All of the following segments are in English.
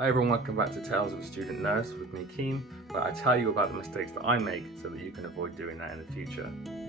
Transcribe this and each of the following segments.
Hi everyone, welcome back to Tales of a Student Nurse with me, Keen, where I tell you about the mistakes that I make so that you can avoid doing that in the future.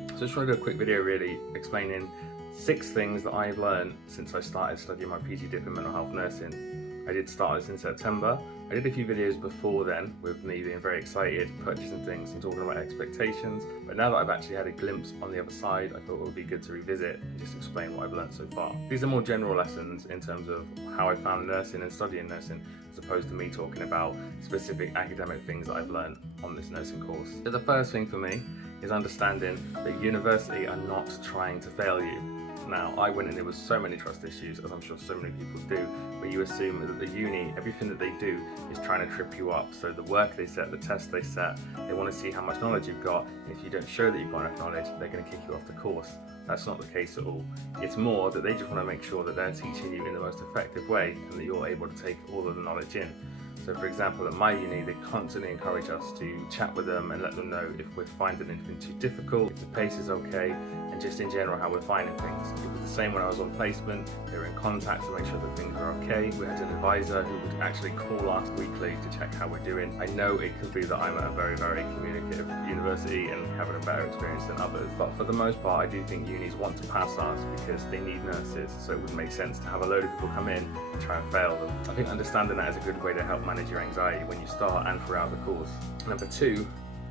So I just want to do a quick video really explaining 6 things that I've learned since I started studying my PG dip in mental health nursing. I did start this in September. I did a few videos before then with me being very excited, purchasing things and talking about expectations, but now that I've actually had a glimpse on the other side, I thought it would be good to revisit and just explain what I've learned so far. These are more general lessons in terms of how I found nursing and studying nursing, as opposed to me talking about specific academic things that I've learned on this nursing course. So the first thing for me is understanding that university are not trying to fail you. Now, I went in there with so many trust issues, as I'm sure so many people do, where you assume that the uni, everything that they do is trying to trip you up. So the work they set, the tests they set, they want to see how much knowledge you've got, and if you don't show that you've got enough knowledge, they're going to kick you off the course. That's not the case at all. It's more that they just want to make sure that they're teaching you in the most effective way and that you're able to take all of the knowledge in. So for example, at my uni, they constantly encourage us to chat with them and let them know if we're finding anything too difficult, if the pace is okay, and just in general how we're finding things. It was the same when I was on placement. They were in contact to make sure that things were okay. We had an advisor who would actually call us weekly to check how we're doing. I know it could be that I'm at a very, very communicative university and having a better experience than others, but for the most part, I do think unis want to pass us because they need nurses, so it would make sense to have a load of people come in and try and fail them. I think understanding that is a good way to help manage your anxiety when you start and throughout the course. Number 2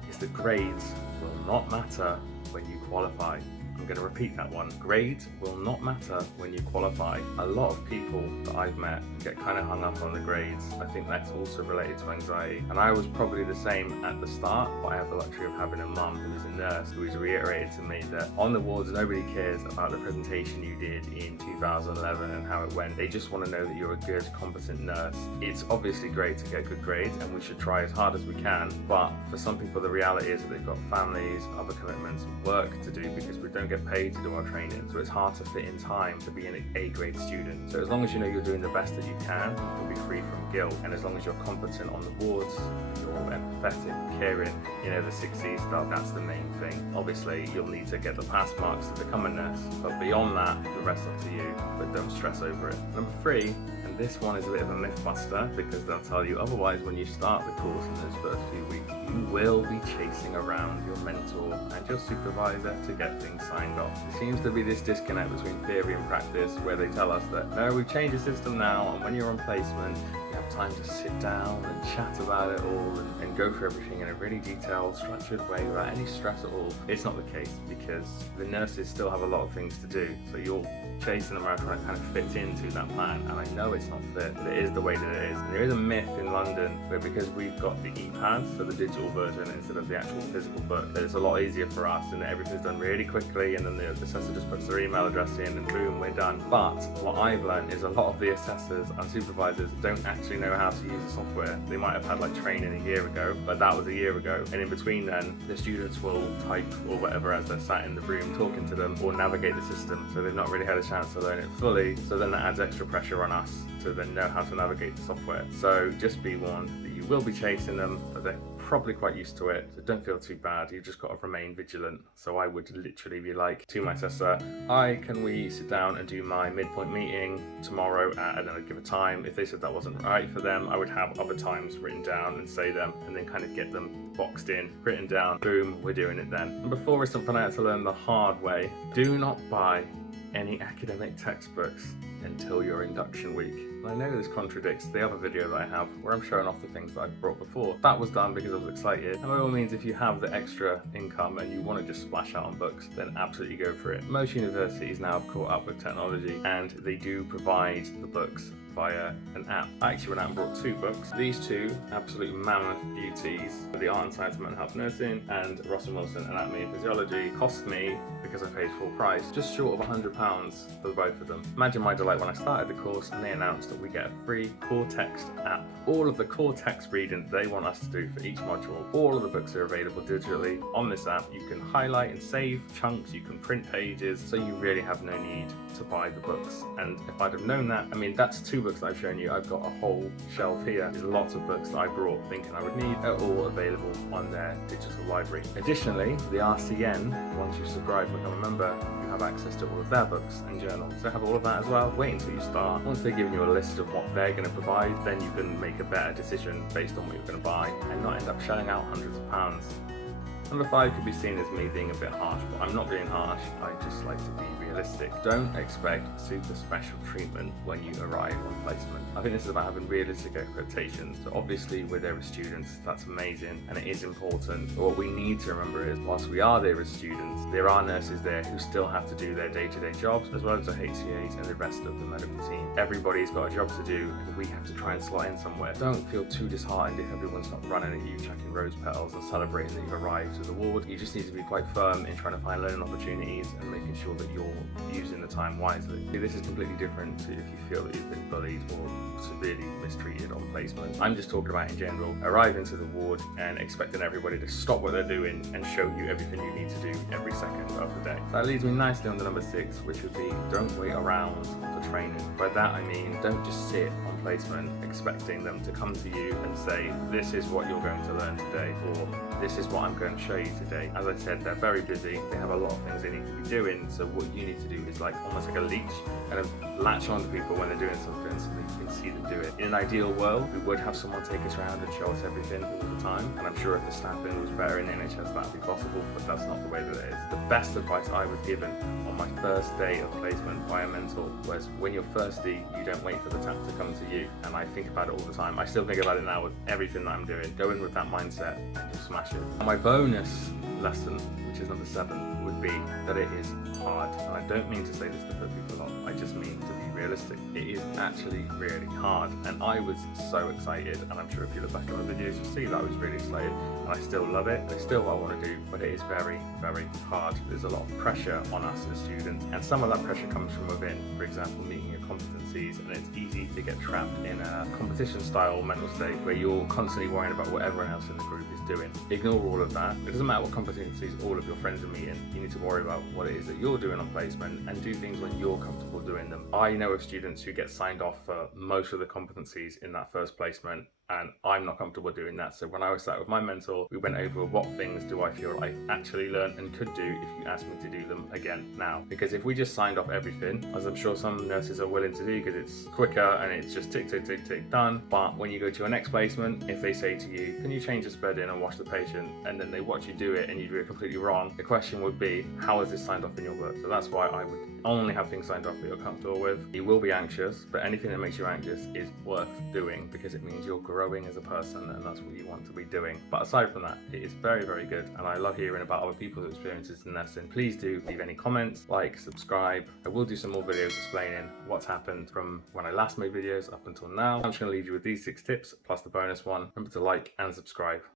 is that grades will not matter when you qualify. I'm going to repeat that one. Grades will not matter when you qualify. A lot of people that I've met get kind of hung up on the grades. I think that's also related to anxiety. And I was probably the same at the start, but I have the luxury of having a mum who is a nurse who has reiterated to me that on the wards nobody cares about the presentation you did in 2011 and how it went. They just want to know that you're a good, competent nurse. It's obviously great to get good grades and we should try as hard as we can, but for some people the reality is that they've got families, other commitments, work to do because we don't get paid to do our training, so it's hard to fit in time to be an A-grade student. So as long as you know you're doing the best that you can, you'll be free from guilt, and as long as you're competent on the wards, you're empathetic, caring, you know, the 6C stuff, that's the main thing. Obviously you'll need to get the pass marks to become a nurse, but beyond that, the rest up to you, but don't stress over it. Number 3, and this one is a bit of a myth buster because they'll tell you otherwise when you start the course in those first few weeks, you will be chasing around your mentor and your supervisor to get things signed off. There seems to be this disconnect between theory and practice where they tell us that, no, we've changed the system now, and when you're on placement, you have time to sit down and chat about it all and go through everything in a really detailed, structured way without any stress at all. It's not the case because the nurses still have a lot of things to do, so you're chasing them around trying to kind of fit into that plan, and I know it's not fit, but it is the way that it is. And there is a myth in London where because we've got the e-pads, so the digital version instead of the actual physical book, that it's a lot easier for us and that everything's done really quickly, and then the assessor just puts their email address in and boom, we're done. But what I've learned is a lot of the assessors and supervisors don't actually know how to use the software. They might have had like training a year ago, but that was a year ago, and in between then the students will type or whatever as they're sat in the room talking to them or navigate the system, so they've not really had a chance to learn it fully, so then that adds extra pressure on us to then know how to navigate the software. So just be warned that you will be chasing them, but they're probably quite used to it, so don't feel too bad. You've just got to remain vigilant. So I would literally be like to my assessor, hi, can we sit down and do my midpoint meeting tomorrow and then I'd give a time. If they said that wasn't right for them, I would have other times written down and say them, and then kind of get them boxed in, written down, boom, we're doing it then. Number 4 is something I had to learn the hard way. Do not buy any academic textbooks until your induction week. I know this contradicts the other video that I have where I'm showing off the things that I've brought before. That was done because I was excited, and by all means, if you have the extra income and you want to just splash out on books, then absolutely go for it. Most universities now have caught up with technology and they do provide the books via an app. I actually went out and brought 2 books. These 2 absolute mammoth beauties, The Art and Science of Mental Health Nursing and Ross and Wilson Anatomy and Physiology, cost me, because I paid full price, just short of £100 for both of them. Imagine my delight when I started the course and they announced that we get a free core text app. All of the core text reading they want us to do for each module, all of the books are available digitally on this app. You can highlight and save chunks, you can print pages, so you really have no need to buy the books. And if I'd have known that, I mean, that's 2 books that I've shown you, I've got a whole shelf here. There's lots of books that I brought thinking I would need, are all available on their digital library. Additionally, the RCN, once you subscribe and become a member, you have access to all of their books and journals. So have all of that as well. Wait until you start. Once they're giving you a list of what they're going to provide, then you can make a better decision based on what you're going to buy and not end up shelling out hundreds of pounds. Number 5 could be seen as me being a bit harsh, but I'm not being harsh, I just like to be realistic. Don't expect super special treatment when you arrive on placement. I think this is about having realistic expectations. So obviously we're there as students, that's amazing and it is important, but what we need to remember is whilst we are there as students, there are nurses there who still have to do their day-to-day jobs, as well as the HCAs and the rest of the medical team. Everybody's got a job to do and we have to try and slot in somewhere. Don't feel too disheartened if everyone's not running at you, chucking rose petals and celebrating that you've arrived to the ward. You just need to be quite firm in trying to find learning opportunities and making sure that you're using the time wisely. This is completely different to if you feel that you've been bullied or severely mistreated on placement. I'm just talking about in general, arriving to the ward and expecting everybody to stop what they're doing and show you everything you need to do every second of the day. That leads me nicely on to number 6, which would be don't wait around for training. By that I mean don't just sit on placement expecting them to come to you and say, this is what you're going to learn today, or this is what I'm going to show you today. As I said, they're very busy, they have a lot of things they need to be doing, so what you need to do is like almost like a leech, kind of latch on to people when they're doing something so that you can see them do it. In an ideal world, we would have someone take us around and show us everything all the time, and I'm sure if the staffing was better in the NHS that would be possible, but that's not the way that it is. The best advice I was given on my first day of placement by a mentor was, when you're thirsty, you don't wait for the tap to come to you, and I think about it all the time. I still think about it now with everything that I'm doing. Go in with that mindset and you'll smash it. And my bonus lesson, which is number 7, would be that it is hard. And I don't mean to say this to put people off, I just mean to be realistic. It is actually really hard, and I was so excited, and I'm sure if you look back at my videos you'll see that I was really excited, and I still love it, and it's still what I want to do, but it is very, very hard. There's a lot of pressure on us as students, and some of that pressure comes from within. For example, meeting your competencies, and it's easy to get trapped in a competition style mental state where you're constantly worrying about what everyone else in the group is doing. Ignore all of that. It doesn't matter what competencies all of your friends are meeting, you need to worry about what it is that you're doing on placement and do things when you're comfortable doing them. I know of students who get signed off for most of the competencies in that first placement, and I'm not comfortable doing that. So when I was sat with my mentor, we went over what things do I feel I actually learned and could do if you asked me to do them again now. Because if we just signed off everything, as I'm sure some nurses are willing to do because it's quicker and it's just tick, tick, tick, tick, done. But when you go to your next placement, if they say to you, can you change this bed in and wash the patient, and then they watch you do it and you do it completely wrong, the question would be, how is this signed off in your work? So that's why I would only have things signed off that you're comfortable with. You will be anxious, but anything that makes you anxious is worth doing because it means you're growing as a person, and that's what you want to be doing. But aside from that, it is very, very good, and I love hearing about other people's experiences in nursing. Please do leave any comments, like, subscribe. I will do some more videos explaining what's happened from when I last made videos up until now. I'm just going to leave you with these 6 tips plus the bonus one. Remember to like and subscribe.